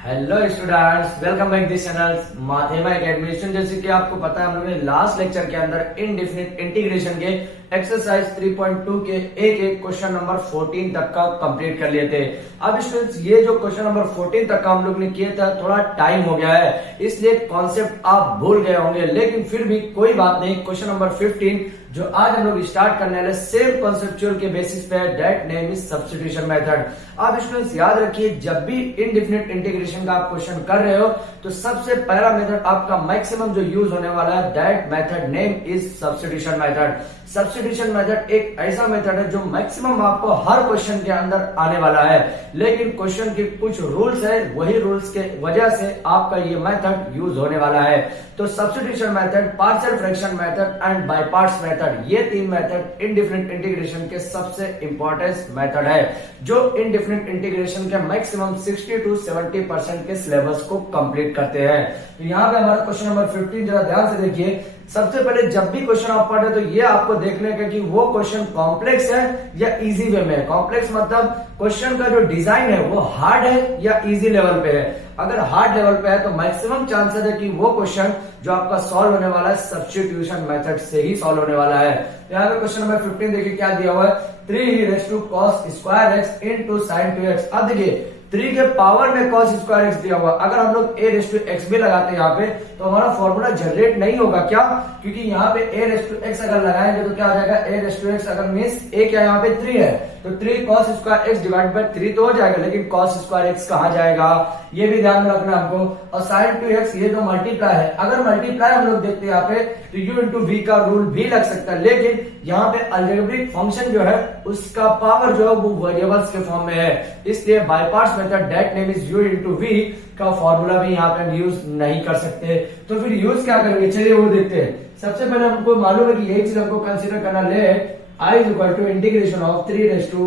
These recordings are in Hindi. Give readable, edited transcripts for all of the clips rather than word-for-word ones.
Hello students, welcome back this channel Mathema academy. जैसे कि आपको पता है, हम लोगों ने लास्ट लेक्चर के अंदर इनडेफिनिट इंटीग्रेशन के एक्सरसाइज 3.2 के एक क्वेश्चन नंबर 14 तक का कंप्लीट कर लिए थे। अब स्टूडेंट्स, ये जो क्वेश्चन नंबर 14 तक का हम लोग ने किया था, थोड़ा टाइम हो गया है, इसलिए कॉन्सेप्ट आप भूल गए होंगे, लेकिन फिर भी कोई बात नहीं। क्वेश्चन नंबर 15 जो आज हम लोग स्टार्ट करने वाले, सेम कॉन्सेप्चुअल के बेसिस पे, that name is substitution method. अब स्टूडेंट्स याद रखिए, जब भी इनडेफिनिट इंटीग्रेशन का आप क्वेश्चन कर रहे हो तो सबसे पहला मेथड आपका मैक्सिमम जो यूज होने वाला है, that method name is substitution method. Substitution method एक ऐसा मेथड है जो मैक्सिमम आपको हर क्वेश्चन के अंदर आने वाला है, लेकिन क्वेश्चन के कुछ रूल्स है, वही रूल्स के वजह से आपका ये मेथड यूज होने वाला है। तो substitution method, partial fraction method and bye parts method, ये तीन मेथड इनडेफिनिट इंटीग्रेशन के सबसे इंपॉर्टेंट मेथड है, जो इनडेफिनिट इंटीग्रेशन के मैक्सिमम 60 to 70% के सिलेबस को कंप्लीट करते हैं। तो यहाँ पे हमारा क्वेश्चन नंबर 15 जरा ध्यान से देखिए। सबसे पहले जब भी क्वेश्चन आप पढ़े तो ये आपको देखने का कि वो क्वेश्चन कॉम्प्लेक्स है या इजी वे में है। कॉम्प्लेक्स मतलब क्वेश्चन का जो डिजाइन है वो हार्ड है या इजी लेवल पे है। अगर हार्ड लेवल पे है तो मैक्सिमम चांसेस है कि वो क्वेश्चन जो आपका सॉल्व होने वाला है सब्स्टिट्यूशन मेथड से ही सॉल्व होने वाला है। यहाँ पे क्वेश्चन नंबर 15 देखिए क्या दिया हुआ है, 3 cos square x into sine 2x। अब देखिए 3 के पावर में cos स्क्वायर एक्स दिया हुआ, अगर हम लोग a भी लगाते हैं यहाँ पे तो हमारा फॉर्मूला जनरेट नहीं होगा। क्या? क्योंकि यहाँ पे a अगर लगाएंगे तो क्या हो जाएगा, a अगर मीन्स a क्या यहाँ पे 3 है तो 3 cos square x divide by 3 तो हो जाएगा, लेकिन cos स्क्वायर एक्स कहाँ जाएगा ये भी ध्यान में रखना हमको। और sin 2x ये जो मल्टीप्लाई है, अगर मल्टीप्लाई हम लोग देखते हैं यहाँ पे तो u इंटू वी का रूल भी लग सकता है, लेकिन यहाँ पे अलजेब्रिक फंक्शन जो है उसका पावर जो है वो वेरिएबल्स के फॉर्म में है, इसलिए by parts method that name is u into v का फॉर्मूला भी यहाँ पे हम यूज नहीं कर सकते। तो फिर यूज क्या करेंगे, चलिए वो देखते हैं। सबसे पहले हमको मालूम है कि यही चीज हमको कंसीडर करना, ले I is equal to integration of 3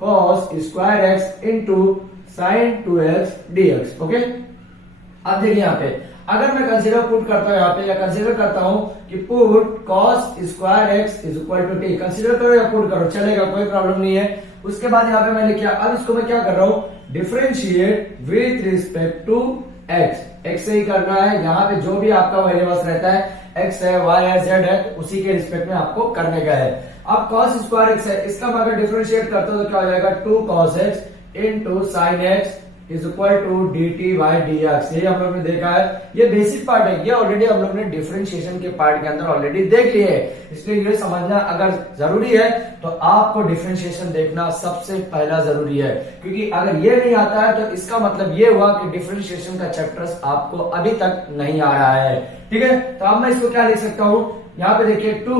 cos square x into sine 2x dx। Okay, अब देखिए यहाँ पे अगर मैं कंसीडर पुट करता हूँ यहाँ पे, या कंसीडर करता हूँ कि put cos square x is equal to t, consider करो या पुट करो चलेगा, कोई प्रॉब्लम नहीं है। उसके बाद यहाँ पे मैंने क्या, अब इसको मैं क्या कर रहा हूँ, differentiate with respect to x. X से ही करना है, यहाँ पे जो भी आपका वेरिएबल्स रहता है, एक्स है, वाई है, जेड है, तो उसी के रिस्पेक्ट में आपको करने का है। अब cos स्क्वायर एक्स है, इसका मैं अगर डिफरेंशिएट करता हूँ तो क्या हो जाएगा, 2 cos x into sine x is equal to d t by d x. ये हम लोग ने देखा है, ये बेसिक पार्ट है, ये ऑलरेडी हम लोग ने डिफरेंशिएशन के पार्ट के अंदर ऑलरेडी देख लिए है, इसलिए ये समझना अगर जरूरी है तो आपको डिफरेंशिएशन देखना सबसे पहला जरूरी है, क्योंकि अगर ये नहीं आता है तो इसका मतलब ये हुआ कि डिफरेंशिएशन का चैप्टर्स आपको अभी तक नहीं आ रहा है। ठीक है, तो अब मैं इसको क्या लिख सकता हूँ, यहाँ पे देखिए 2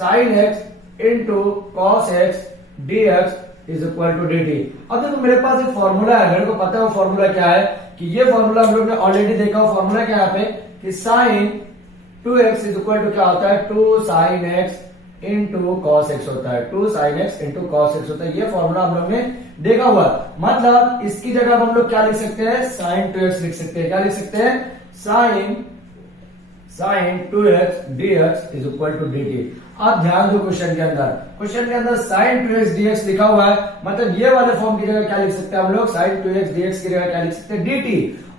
sin x into cos x d x is equal to d t. अब देखो मेरे पास एक फॉर्मूला है, मेरे को पता है वो फॉर्मूला क्या है, कि ये फॉर्मूला हम लोग ने ऑलरेडी देखा। फॉर्मूला क्या है यहाँ पे कि sign 2x is equal to क्या होता है, 2 sin x into cos x होता है, 2 sin x into cos x होता है। ये फॉर्मूला हम लोग ने देखा हुआ, मतलब इसकी जगह हम लोग क्या लिख सकते हैं, sin 2x लिख सकते हैं। क्या लिख सकते हैं, sin 2x dx is equal to dt। आप ध्यान दो, क्वेश्चन के अंदर sin 2x dx लिखा हुआ है, मतलब ये वाले फॉर्म की जगह क्या लिख सकते हैं हम लोग, sin 2x dx की जगह क्या लिख सकते हैं, dt।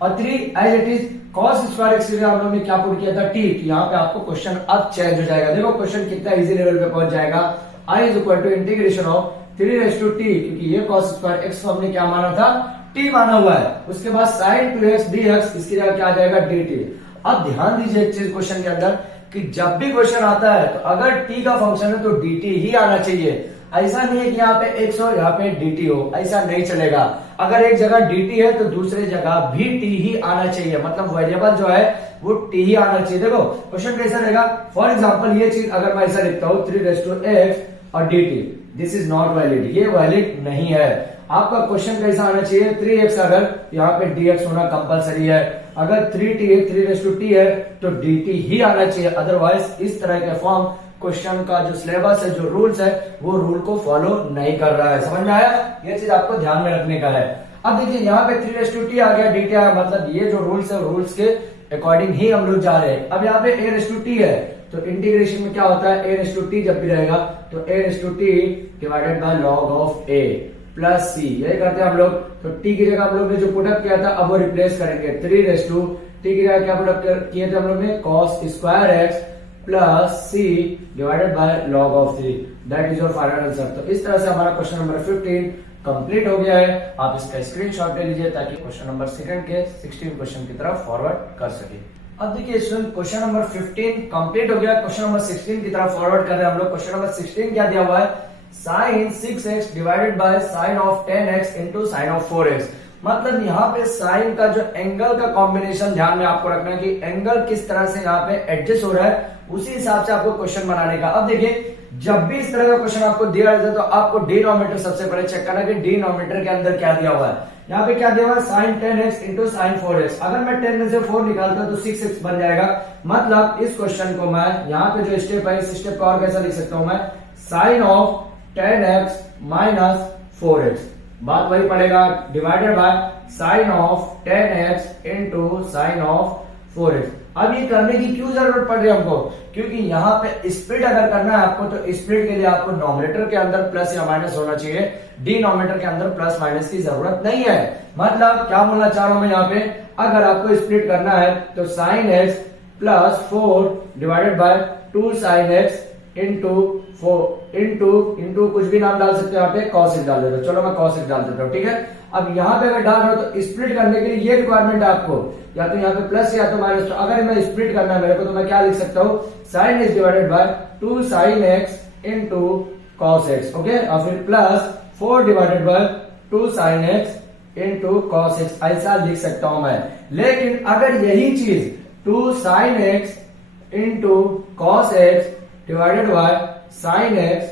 और 3 as it is cos square x की जगह हम लोग ने क्या पुट किया था, t। यहाँ पे आपको क्वेश्चन अब चेंज हो जाएगा। देखो क्वेश्चन कितना इजी लेवल पे पहुंच जाएगा। I is equal to integration of 3 to t, क्योंकि ये cos स्क्वायर एक्स को हमने क्या माना था, t माना हुआ है। उसके बाद sin 2x dx इसकी जगह क्या आ जाएगा, dt। अब ध्यान दीजिए एक चीज क्वेश्चन के अंदर, कि जब भी क्वेश्चन आता है तो अगर t का फंक्शन है तो dt ही आना चाहिए। ऐसा नहीं है कि यहाँ पे x हो यहाँ पे dt हो, ऐसा नहीं चलेगा। अगर एक जगह dt है तो दूसरी जगह भी t ही आना चाहिए, मतलब वेरिएबल जो है वो t ही आना चाहिए। देखो क्वेश्चन कैसा रहेगा, फॉर एग्जाम्पल ये चीज अगर मैं ऐसा लिखता हूँ 3x और dt, this is not valid, ये वैलिड नहीं है। आपका क्वेश्चन कैसा आना चाहिए, 3x अगर यहाँ पे dx होना कंपलसरी है, अगर 3t है 3t है तो dt ही आना चाहिए, अदरवाइज इस तरह के फॉर्म क्वेश्चन का जो सिलेबस है, जो रूल्स है, वो रूल को फॉलो नहीं कर रहा है। समझ में आया, ये चीज आपको ध्यान में रखने का है। अब देखिए यहाँ पे 3t आ गया, dt आया, मतलब ये जो रूल्स है रूल्स के अकॉर्डिंग ही हम लोग जा रहे हैं। अब यहाँ पे a है तो इंटीग्रेशन में क्या होता है, a जब भी रहेगा तो a divided by log of a। Plus c, यही करते हैं हम लोग। तो टी की जगह हम लोग ने जो पुटअप किया था अब वो रिप्लेस करेंगे, 3 टी की जगह क्या पुटअप किए थे हम लोग ने, cos square x plus c divided by log of 3, that is your final answer. तो इस तरह से हमारा क्वेश्चन नंबर 15 कंप्लीट हो गया है। आप इसका स्क्रीनशॉट ले लीजिए ताकि क्वेश्चन नंबर 2 के 16 क्वेश्चन की तरफ फॉरवर्ड कर सके। अब देखिए स्टूडेंट, क्वेश्चन नंबर 15 कंप्लीट हो गया। क्वेश्चन नंबर 16 की तरफ फॉरवर्ड कर रहे हैं हम लोग। क्वेश्चन नंबर 16 क्या दिया हुआ है, sine 6x divided by sine of 10x into sine of 4x। मतलब यहाँ पे साइन का जो एंगल का कॉम्बिनेशन ध्यान में आपको रखना है कि एंगल किस तरह से यहाँ पे एडजस्ट हो रहा है, उसी हिसाब से आपको क्वेश्चन बनाने का। अब देखिए जब भी इस तरह का क्वेश्चन आपको दिया जाता है तो आपको डिनोमिनेटर सबसे पहले चेक करना कि डिनोमिनेटर के अंदर क्या दिया हुआ है। यहाँ पे क्या दिया हुआ है, sign 10x into sign 4x। अगर मैं 10 में से 4 निकालता हूं तो 6x बन जाएगा। मतलब इस क्वेश्चन को मैं यहाँ पे जो स्टेप है इस स्टेप को और कैसा लिख सकता हूं मैं, sign of 10x minus 4x, बात वही पड़ेगा, divided by sine of 10x into sine of 4x। अब ये करने की क्यों जरूरत पड़ रही है हमको, क्योंकि यहाँ पे स्प्लिट अगर करना है आपको तो स्प्लिट के लिए आपको नॉमिनेटर के अंदर प्लस या माइनस होना चाहिए, डिनोमिनेटर के अंदर प्लस माइनस की जरूरत नहीं है। मतलब क्या बोलना चाह रहा हूं मैं यहाँ पे, अगर आपको स्प्लिट करना है तो sine x plus 4 divided by 2 sine x into 4 into कुछ भी नाम डाल सकते हो, यहाँ पे कॉस एक्स डाल देते हो। चलो मैं कॉस एक्स डाल देता हूँ, ठीक है। अब यहाँ पे अगर डाल रहा हूं तो स्प्लिट करने के लिए ये रिक्वायरमेंट है आपको, या तो यहाँ पे प्लस या तो माइनस। तो अगर मैं स्प्लिट करना है मेरे को तो मैं क्या लिख सकता हूँ, sine x divided by 2 sine x into cos x, okay. और फिर plus 4 divided by 2 sine x into cos x, ऐसा लिख सकता हूं मैं। लेकिन अगर यही चीज 2 sine x into cos x divided by sine x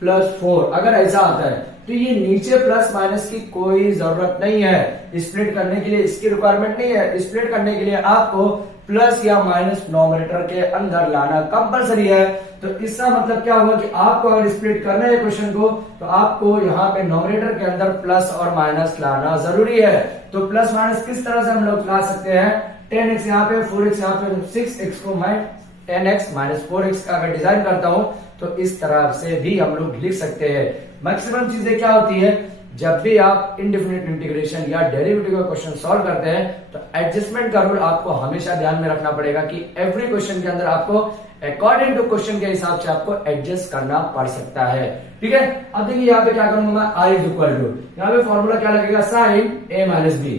plus 4 अगर ऐसा आता है तो ये नीचे प्लस माइनस की कोई जरूरत नहीं है स्प्लिट करने के लिए, इसकी रिक्वायरमेंट नहीं है। स्प्लिट करने के लिए आपको प्लस या माइनस नॉमिनेटर के अंदर लाना कंपलसरी है। तो इसका मतलब क्या हुआ कि आपको अगर स्प्लिट करना है क्वेश्चन को तो आपको यहाँ पे नॉमिनेटर के अंदर प्लस और माइनस लाना जरूरी है। तो प्लस माइनस किस तरह से हम लोग ला सकते हैं, 10x यहाँ पे 4x यहाँ पे 6x को मैं 10x माइनस 4x का अगर डिजाइन करता हूं तो इस तरह से भी हम लोग लिख सकते हैं। मैक्सिमम चीजें क्या होती है, जब भी आप इनडिफिनिट इंटीग्रेशन या डेरिवेटिव का क्वेश्चन सॉल्व करते हैं तो एडजस्टमेंट का रूल आपको हमेशा ध्यान में रखना पड़ेगा कि एवरी क्वेश्चन के अंदर आपको अकॉर्डिंग टू क्वेश्चन के हिसाब से आपको एडजस्ट करना पड़ सकता है, ठीक है। अब देखिए यहाँ पे क्या करूंगा मैं, आई इज इक्वल टू, यहाँ पे फॉर्मूला क्या लगेगा, साइन ए माइनस बी।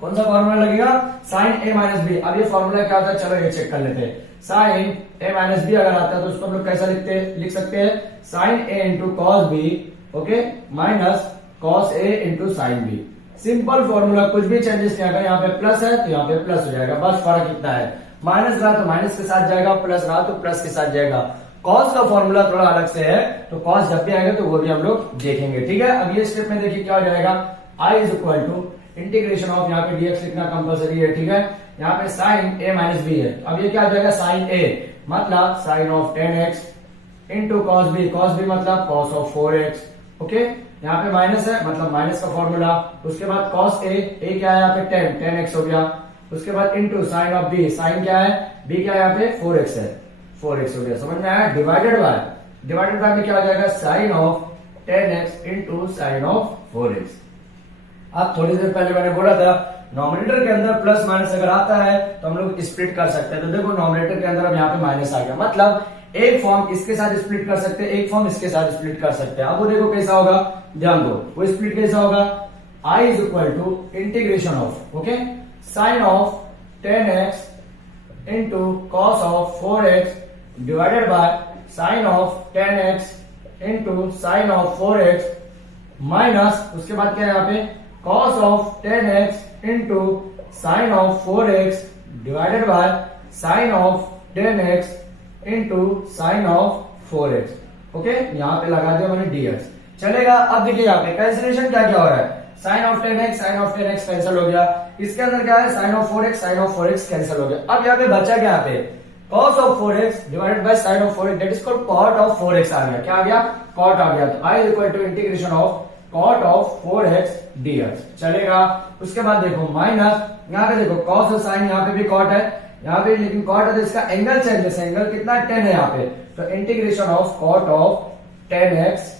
कौन सा फॉर्मूला लगेगा, साइन ए माइनस बी। अब ये फॉर्मूला क्या होता है, चलो ये चेक कर लेते हैं। साइन ए माइनस बी अगर आता है तो उसको हम लोग कैसा लिख सकते हैं, sine a into cos b, okay, minus cos a into sine b. Simple formula, कुछ भी चेंजेस नहीं आएगा। यहाँ पे प्लस है तो यहाँ पे प्लस हो जाएगा, बस फर्क इतना है। माइनस रहा तो माइनस के साथ जाएगा, प्लस रहा तो प्लस के साथ जाएगा। कॉस का फॉर्मूला थोड़ा अलग से है, तो कॉस जब भी आएगा तो वो भी हम लोग देखेंगे, ठीक है। अब ये स्टेप में देखिए क्या हो जाएगा, I is equal to integration of, यहाँ पे डीएक्स लिखना कंपलसरी है, ठीक है। यहाँ पे साइन ए माइनस बी है, अब ये क्या हो जाएगा, साइन ए मतलब sine of 10x into cos b, cos b मतलब कॉस ऑफ 4x, ओके। यहाँ पे माइनस है मतलब माइनस का फॉर्मूला, उसके बाद कॉस ए क्या है यहाँ पे 10x हो गया, उसके बाद into sine of b, sine क्या है, बी क्या है यहाँ पे 4x है, 4x हो गया, समझ में आया। डिवाइडेड बाय में क्या हो जाएगा, sine of 10x into sine of 4x। अब थोड़ी देर पहले मैंने बोला था नॉमिनेटर के अंदर प्लस माइनस अगर आता है तो हम लोग स्प्लिट कर सकते हैं। तो देखो नॉमिनेटर के अंदर अब यहाँ पे माइनस आ गया, मतलब एक फॉर्म इसके साथ स्प्लिट कर सकते हैं, एक फॉर्म इसके साथ स्प्लिट कर सकते हैं। अब वो देखो कैसा होगा, ध्यान दो, वो स्प्लिट कैसा होगा, i is equal to integration of, okay, sine of 10x into cos of 4x divided by sine of 10x into sine of 4x minus उसके बाद क्या है यहाँ पे cos of 10x into sine of 4x divided by sine of 10x into sine of 4x, okay. यहाँ पे लगा दिया मैंने dx, चलेगा। अब देखिए यहाँ पे कैंसिलेशन क्या क्या हो रहा है, साइन ऑफ 10x कैंसिल हो गया, इसके अंदर क्या है sine of 4x, sine of 4x cancel हो गया। अब यहाँ पे बचा क्या, यहाँ पे cos of 4x divided by sine of 4x, that is called cot of 4x आ गया, क्या आ गया, cot आ गया। तो i is equal to integration of cot of 4x dx, चलेगा। उसके बाद देखो माइनस, यहाँ पे देखो cos और sin, यहाँ पे भी cot है, यहाँ पे लेकिन cot है तो इसका एंगल चेंजेस है, एंगल कितना 10 है यहाँ पे, तो integration of cot of 10x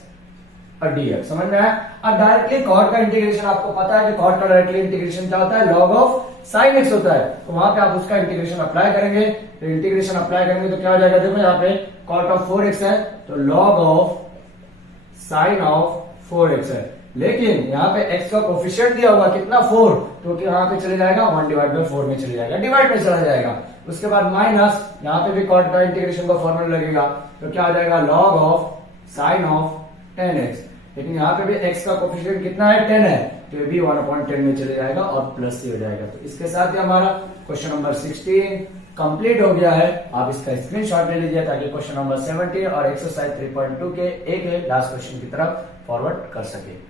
dx, समझ में आया। अब डायरेक्टली कॉट का इंटीग्रेशन आपको पता है कि कॉट का डायरेक्टली इंटीग्रेशन क्या होता है, log ऑफ sin x होता है। तो वहां पे आप उसका इंटीग्रेशन अप्लाई करेंगे, तो इंटीग्रेशन अप्लाई करेंगे तो क्या हो जाएगा, देखो यहाँ पे cot ऑफ 4x है तो log of sin of 4x है। लेकिन यहाँ पे x का कोफिशिएंट दिया होगा कितना 4, तो यहाँ पे चले जाएगा 1/4 में चले जाएगा, डिवाइड में चला जाएगा। उसके बाद माइनस यहाँ पे भी cot का इंटीग्रेशन का फॉर्मूला लगेगा, तो क्या हो जाएगा log of sin of 10x। लेकिन यहाँ पे भी x का कोफिशिएंट कितना है 10 है, तो ये भी 1/10 में चले जाएगा और प्लस से हो जाएगा। तो इसके साथ ही हमारा क्वेश्चन नंबर 16 कंप्लीट हो गया है। आप इसका स्क्रीनशॉट ले लीजिए ताकि क्वेश्चन नंबर 17 और एक्सरसाइज 3.2 के एक लास्ट क्वेश्चन की तरफ फॉरवर्ड कर सके।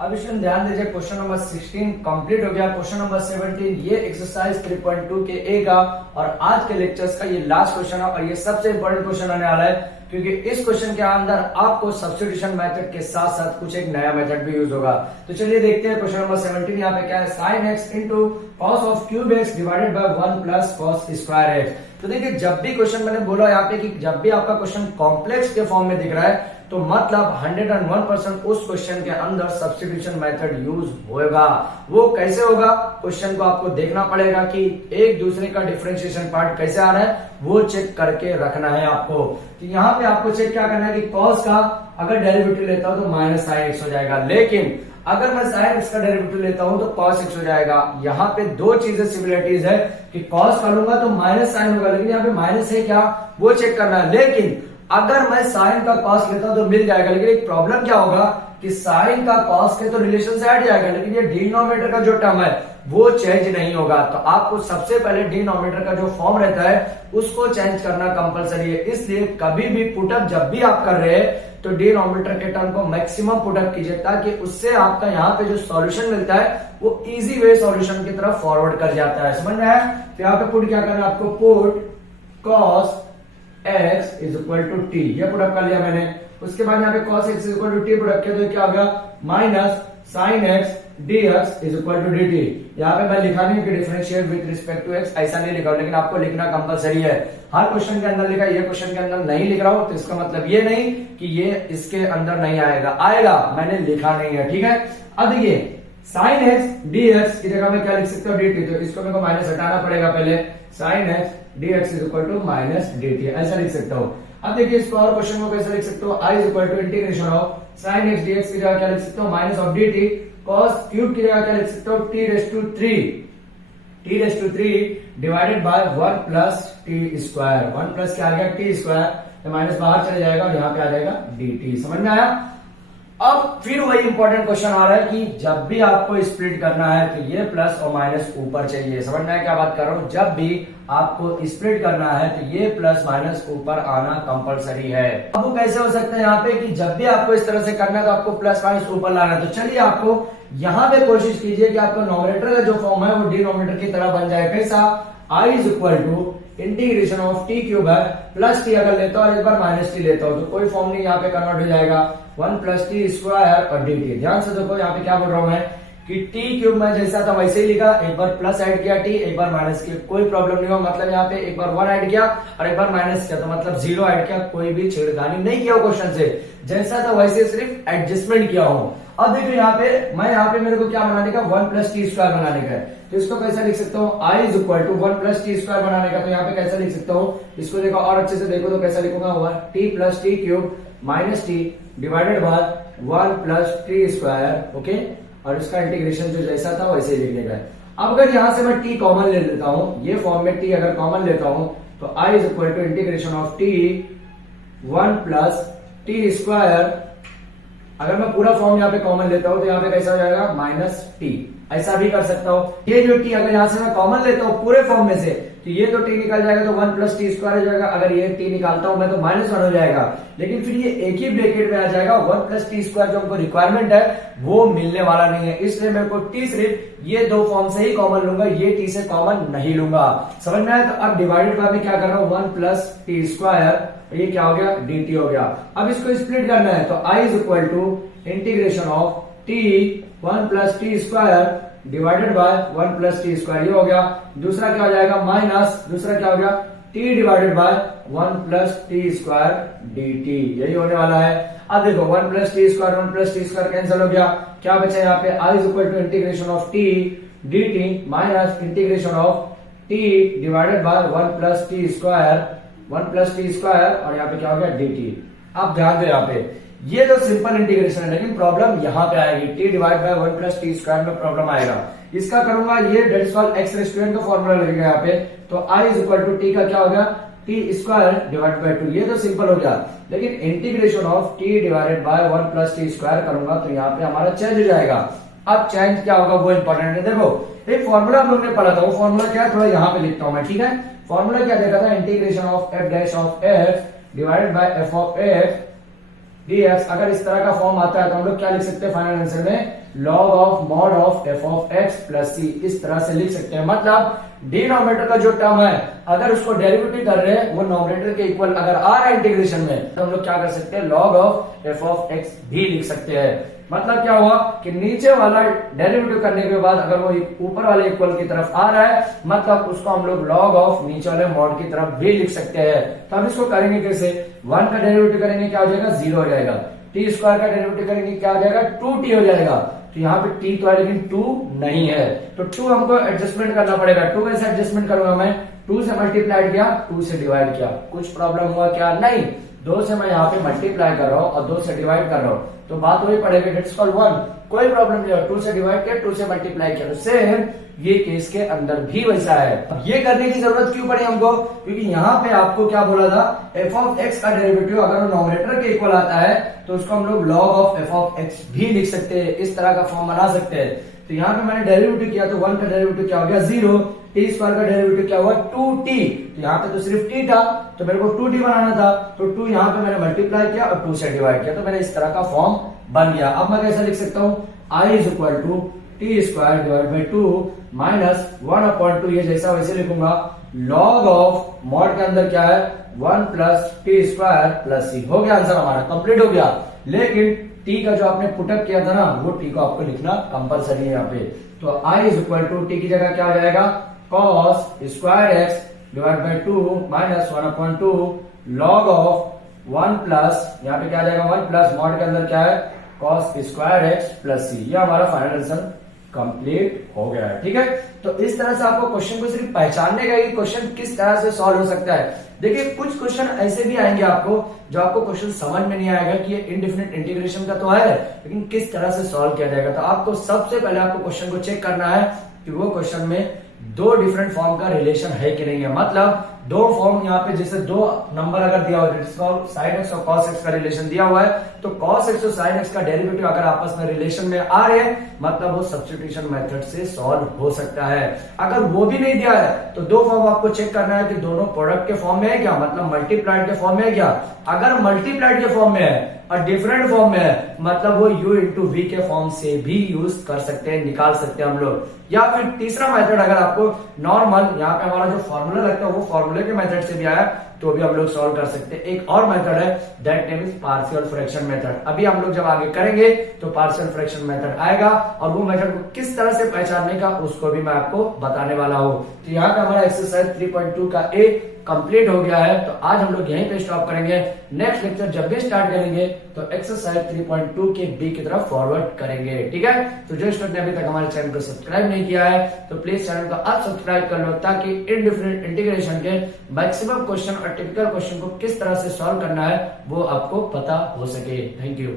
अब इसमें ध्यान दीजिए, क्वेश्चन नंबर 16 कंप्लीट हो गया। क्वेश्चन नंबर 17 ये एक्सरसाइज 3.2 के ए का और आज के लेक्चर्स का ये लास्ट क्वेश्चन है और ये सबसे इंपॉर्टेंट क्वेश्चन आने वाला है, क्योंकि इस क्वेश्चन के अंदर आपको सब्स्टिट्यूशन मेथड के साथ साथ कुछ एक नया मेथड भी यूज होगा। तो चलिए देखते हैं क्वेश्चन नंबर 17 यहाँ पे क्या है, sin x into cos of cube x divided by 1 plus cos square x। तो देखिए जब भी क्वेश्चन मैंने बोला यहाँ पे कि जब भी आपका क्वेश्चन कॉम्प्लेक्स के फॉर्म में दिख रहा है तो मतलब 101% उस क्वेश्चन के अंदर सब्स्टिट्यूशन मेथड यूज होगा। वो कैसे होगा, क्वेश्चन को आपको देखना पड़ेगा कि एक दूसरे का डिफरेंशिएशन पार्ट कैसे आ रहा है, वो चेक करके रखना है आपको। तो यहाँ पे आपको चेक क्या करना है कि cos का अगर डेरिवेटिव लेता हूं तो माइनस sin x हो जाएगा, लेकिन अगर मैं sin x का डेरिवेटिव लेता हूं तो cos x हो जाएगा। यहाँ पे दो चीजें सिमिलरिटीज है कि cos का लूंगा तो माइनस sin होगा, लेकिन यहाँ पे माइनस है क्या वो चेक करना है। लेकिन अगर मैं sin का cos लेता हूं तो मिल जाएगा, लेकिन एक प्रॉब्लम क्या होगा कि sin का cos के तो रिलेशन से हट जाएगा, लेकिन ये डिनोमिनेटर का जो टर्म है वो चेंज नहीं होगा। तो आपको सबसे पहले डिनोमिनेटर का जो फॉर्म रहता है उसको चेंज करना कंपलसरी है। इसलिए कभी भी पुटअप जब भी आप कर रहे हैं तो डिनोमिनेटर के टर्म को मैक्सिमम पुटअप कीजिए, ताकि उससे आपका यहाँ पे जो सॉल्यूशन मिलता है वो इजी वे सॉल्यूशन की तरफ फॉरवर्ड कर जाता है। समझ में आया? तो यहाँ पे पुट क्या करना है आपको, put cos x is equal to t, ये पुटअप कर लिया मैंने। उसके बाद यहाँ पे cos x is equal to t put up किया तो क्या हो गया, minus sin x dx is equal to dt। यहाँ पे मैं लिखा नहीं कि differentiate with respect to x, ऐसा नहीं लिखा, लेकिन आपको लिखना कंपलसरी है। हर क्वेश्चन के अंदर लिखा, ये क्वेश्चन के अंदर नहीं लिख रहा हूं तो इसका मतलब ये नहीं कि ये इसके अंदर नहीं आएगा, आएगा, मैंने लिखा नहीं है, ठीक है। अब देखिए sin x dx की जगह में क्या लिख सकते हो dt, तो इसको मेरे को माइनस हटाना पड़ेगा पहले, sin x dx is equal to minus dt, ऐसा लिख सकता हूं। अब देखिए इसको और क्वेश्चन को कैसे लिख सकते हो, i is equal to integration of sin x dx की जगह क्या लिख सकते हो, minus of dt, cos cube की जगह क्या लिख सकते हो, t raise to 3 divided by 1 plus t square. 1 plus क्या आ गया टी स्क्वायर, तो माइनस बाहर चले जाएगा और यहाँ पे आ जाएगा dt। समझ में आया? अब फिर वही इंपॉर्टेंट क्वेश्चन आ रहा है कि जब भी आपको स्प्लिट करना है तो ये प्लस और माइनस ऊपर चाहिए। समझ में आया क्या बात कर रहा हूं? जब भी आपको स्प्लिट करना है तो ये प्लस माइनस ऊपर आना कंपलसरी है। अब वो कैसे हो सकता है यहाँ पे कि जब भी आपको इस तरह से करना है तो आपको प्लस माइनस ऊपर लाना है। तो चलिए आपको यहाँ पे कोशिश कीजिए कि आपका नॉमिनेटर का जो फॉर्म है वो डिनोमिनेटर की तरह बन जाए। कैसा, i is equal to integration of t cube है, प्लस टी अगर लेता हूं एक बार माइनस टी लेता हूं तो कोई फॉर्म नहीं, यहाँ पे कन्वर्ट हो जाएगा 1 प्लस टी स्क्वायर और डी टी। ध्यान से देखो यहाँ पे क्या बोल रहा हूं मैं कि टी क्यूब में जैसा था वैसे ही लिखा, एक बार प्लस ऐड किया टी, एक बार माइनस किया, कोई प्रॉब्लम नहीं हुआ। मतलब यहाँ पे एक बार 1 ऐड किया और एक बार माइनस किया तो मतलब 0 ऐड किया, कोई भी छेड़खानी नहीं किया क्वेश्चन से, जैसा था वैसे सिर्फ एडजस्टमेंट किया हो। अब देखो यहाँ पे मेरे को क्या बनाने का, 1 प्लस टी स्क्वायर बनाने का है, तो इसको कैसा लिख सकता हूँ, i is equal to 1 plus t square बनाने का। तो यहाँ पे कैसा लिख सकता हूँ, इसको देखो और अच्छे से देखो तो कैसा लिखूंगा, 1 T plus T cube minus T divided by 1 plus t square, okay. और इसका इंटीग्रेशन जो जैसा था वैसे ही लिखने का है। अब अगर यहां से मैं टी कॉमन ले लेता हूं, ये फॉर्म में टी अगर कॉमन लेता हूं तो i is equal to integration of t 1 plus t square. अगर मैं पूरा फॉर्म यहाँ पे कॉमन लेता हूं तो यहाँ पे कैसा हो जाएगा, माइनस टी, ऐसा भी कर सकता हूं। ये जो टी अगर यहां से मैं कॉमन लेता हूं पूरे फॉर्म में से तो ये तो टी निकल जाएगा तो 1 प्लस टी स्क्वायर हो जाएगा। अगर ये टी निकालता हूं मैं तो -1 हो जाएगा, लेकिन फिर ये एक ही ब्रैकेट में आ जाएगा। 1 प्लस टी स्क्वायर जो हमको रिक्वायरमेंट है वो मिलने वाला नहीं है, इसलिए मेरे को टी सिर्फ ये दो फॉर्म से ही कॉमन लूंगा, ये टी से कॉमन नहीं लूंगा। समझ में आया? तो अब डिवाइडेड बाय में क्या कर रहा हूं, 1 प्लस टी स्क्वायर, ये क्या हो गया, डी टी हो गया। अब इसको स्प्लिट करना है तो i is equal to integration of t 1 plus t square divided by 1 plus t square, ये हो गया। दूसरा क्या हो जाएगा, माइनस, दूसरा क्या हो गया, T divided by 1 plus t square D T, यही होने वाला है। अब देखो 1 प्लस टी स्क्वायर कैंसिल हो गया, क्या बचा यहाँ पे I is equal to integration of t d t minus integration of t divided by 1 plus t square और यहाँ पे क्या हो गया डी टी। अब ध्यान दो यहाँ पे ये जो सिंपल इंटीग्रेशन है, लेकिन प्रॉब्लम यहाँ पे आएगी, T divide by 1 plus t square में प्रॉब्लम आएगा। इसका करूंगा ये डेट सॉल्व एक्स रेस्टोरेंट का फॉर्मूला लगेगा यहाँ पे, तो आई इज इक्वल टू टी का क्या हो गया टी स्क्वायर डिवाइड बाय 2, ये तो सिंपल हो गया। लेकिन integration of t divided by 1 plus t square करूंगा तो यहाँ पे हमारा चेंज हो जाएगा। अब चेंज क्या होगा वो इंपॉर्टेंट है। देखो एक फॉर्मूला हम लोग ने पढ़ा था, वो फॉर्मूला क्या है थोड़ा यहाँ पे लिखता हूं मैं, ठीक है। फॉर्मूला क्या देखा था, integration of F dash of x divided by F of x dx। अगर इस तरह का फॉर्म आता है तो हम लोग क्या लिख सकते हैं फाइनल आंसर में, log of mod of f of x plus c, इस तरह से लिख सकते हैं। मतलब डिनोमिनेटर का जो टर्म है अगर उसको डेरिवेटिव कर रहे हैं वो नॉमिनेटर के इक्वल अगर आ रहा है इंटीग्रेशन में तो हम लोग क्या कर सकते हैं, log of f of x भी लिख सकते हैं। मतलब क्या हुआ कि नीचे वाला डेरिवेटिव करने के बाद अगर वो ऊपर वाले इक्वल की तरफ आ रहा है मतलब उसको हम लोग लॉग ऑफ नीचे वाले मॉड की तरफ भी लिख सकते हैं। तो हम इसको करेंगे कैसे, 1 का डेरिवेटिव करेंगे क्या हो जाएगा 0 हो जाएगा, टी स्क्वायर का डेरिवेटिव करेंगे क्या हो जाएगा 2t हो जाएगा। तो यहाँ पे t तो है लेकिन 2 नहीं है, तो 2 हमको एडजस्टमेंट करना पड़ेगा। 2 कैसे एडजस्टमेंट करूंगा मैं, 2 से मल्टीप्लाई किया 2 से डिवाइड किया, कुछ प्रॉब्लम हुआ क्या, नहीं। 2 से मैं यहाँ पे मल्टीप्लाई कर रहा हूँ और 2 से डिवाइड कर रहा हूँ तो बात वही पड़ेगी, डेट्स कॉल्ड 1, कोई प्रॉब्लम नहीं है। 2 से डिवाइड किया 2 से मल्टीप्लाई किया, सेम ये केस के अंदर भी वैसा है। अब ये करने की जरूरत क्यों पड़ी हमको, क्योंकि यहाँ पे आपको क्या बोला था, एफ ऑफ एक्स का डेरिवेटिव अगर वो नॉमिनेटर के इक्वल आता है तो उसको हम लोग log of f of x भी लिख सकते हैं, इस तरह का फॉर्म बना सकते हैं। तो यहाँ पे मैंने डेरिवेटिव किया तो 1 का डेरिवेटिव क्या हो गया 0, टी स्क्वायर का डेरिवेटिव क्या हुआ 2t, तो यहाँ पे तो सिर्फ t था तो मेरे को 2t बनाना था, तो 2 यहाँ पे मैंने मल्टीप्लाई किया और 2 से डिवाइड किया तो मैंने इस तरह का फॉर्म बन गया। अब मैं कैसे लिख सकता हूँ, i is equal to t square divide by 2 minus 1/2, ये जैसा वैसे लिखूंगा, लॉग ऑफ मॉड के अंदर क्या है 1 प्लस टी स्क्वायर प्लस सी। हो गया आंसर हमारा कंप्लीट हो गया। लेकिन टी का जो आपने पुटअप किया था ना वो टी को आपको लिखना कंपलसरी है यहाँ पे। तो आई इज इक्वल टू टी की जगह क्या हो जाएगा, cos square x divide by 2 minus 1/2 log of 1 plus, यहाँ पे क्या आ जाएगा 1 प्लस मॉड के अंदर क्या है कॉस स्क्वायर एक्स प्लस सी। ये हमारा फाइनल आंसर कंप्लीट हो गया है, ठीक है। तो इस तरह से आपको क्वेश्चन को सिर्फ पहचानने का कि क्वेश्चन किस तरह से सॉल्व हो सकता है। देखिए कुछ क्वेश्चन ऐसे भी आएंगे आपको जो आपको क्वेश्चन समझ में नहीं आएगा कि ये इनडिफिनिट इंटीग्रेशन का तो है लेकिन किस तरह से सॉल्व किया जाएगा। तो आपको सबसे पहले आपको क्वेश्चन को चेक करना है कि वो क्वेश्चन में 2 डिफरेंट फॉर्म का रिलेशन है कि नहीं है। मतलब 2 फॉर्म यहाँ पे जैसे 2 नंबर अगर दिया हुआ है साइन एक्स और कॉस एक्स का रिलेशन दिया हुआ है तो कॉस एक्स और साइन एक्स का डेरिवेटिव अगर आपस में रिलेशन में आ रहे हैं मतलब वो सब्स्टिट्यूशन मेथड से सॉल्व हो सकता है। अगर वो भी नहीं दिया है तो 2 फॉर्म आपको चेक करना है कि दोनों प्रोडक्ट के फॉर्म में है क्या, मतलब मल्टीप्लाइड के फॉर्म में है क्या। अगर मल्टीप्लाइड के फॉर्म में है और डिफरेंट फॉर्म में है मतलब वो u इंटू वी के फॉर्म से भी यूज कर सकते हैं, निकाल सकते हैं हम लोग। या फिर तीसरा मेथड अगर आपको नॉर्मल यहाँ पे हमारा जो फॉर्मूला लगता है वो फॉर्मूले के मेथड से भी आया तो भी हम लोग सॉल्व कर सकते हैं। एक और मेथड है that name is partial fraction method. अभी हम लोग जब आगे करेंगे तो पार्शियल फ्रैक्शन मेथड आएगा और वो मेथड को किस तरह से पहचानने का उसको भी मैं आपको बताने वाला हूँ। तो यहाँ पे हमारा एक्सरसाइज 3.2 का ए कंप्लीट हो गया है। तो आज हम लोग यहीं पे स्टॉप करेंगे। नेक्स्ट लेक्चर जब भी स्टार्ट करेंगे तो एक्सरसाइज 3.2 के बी की तरफ फॉरवर्ड करेंगे, ठीक है। तो जो स्टूडेंट ने अभी तक हमारे चैनल को सब्सक्राइब नहीं किया है तो प्लीज चैनल को आज सब्सक्राइब कर लो ताकि इनडिफिनिट इंटीग्रेशन के मैक्सिमम क्वेश्चन और टिपिकल क्वेश्चन को किस तरह से सॉल्व करना है वो आपको पता हो सके। Thank you.